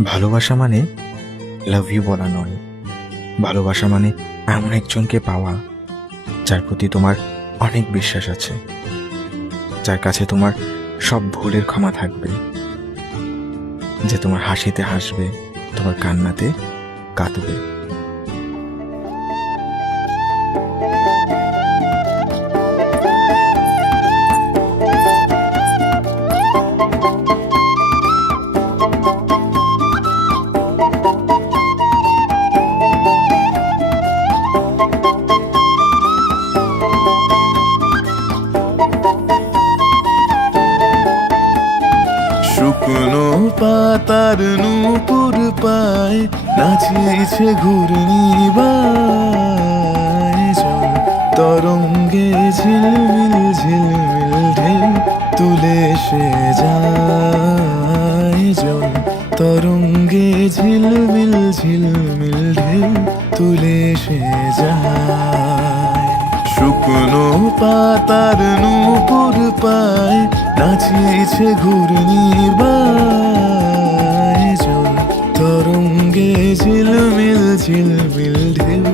ভালোবাসা মানে love you বলা নয়। ভালোবাসা মানে এমন একজনকে পাওয়া যার প্রতি তোমার অনেক বিশ্বাস আছে, যার কাছে তোমার সব ভুলের ক্ষমা থাকবে, যে তোমার হাসিতে হাসবে, তোমার কান্নাতে কাঁদবে। শুকনো পাতার নূপুর পায় নাচিছে ঘূর্ণিবায়, জল তরঙ্গে ঝিলমিল ঝিলমিল ঢেউ তুলে সে যায়। জল তরঙ্গে ঝিলমিল ঝিলমিল ঢেউ তুলে সে যায়। শুকনো পাতার নূপুর পায় নাচিছে ঘূর্ণিবায়, জল তরঙ্গে ঝিলমিল ঝিলমিল ঢেউ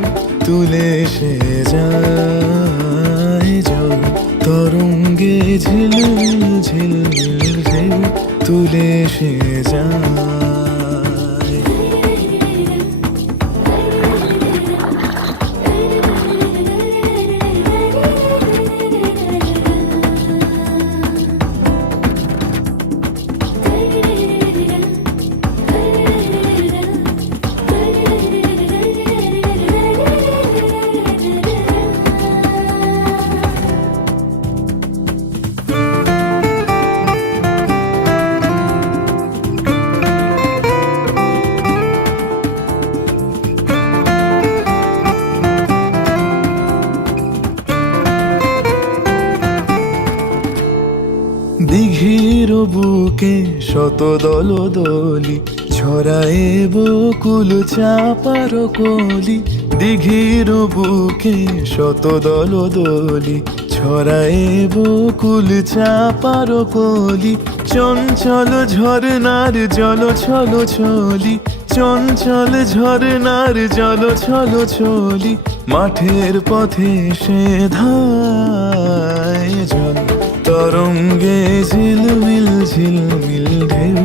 তুলে সে যায়। জল তরঙ্গে ঝিলমিল ঝিলমিল ঢেউ তুলে সে যায়। দিঘির বুকে শত দলদলি ছড়ায়ে বকুল চাপার কলি। দিঘির বুকে শত দলদলি ছড়ায়ে বকুল চাপার কলি। চঞ্চল ঝরনার জল ছল ছলি, চঞ্চল ঝরনার জল ছল ছলি। মাঠের পথে সে ধায়, জল তরঙ্গে ঝিলমিল ঝিলমিল ঢেউ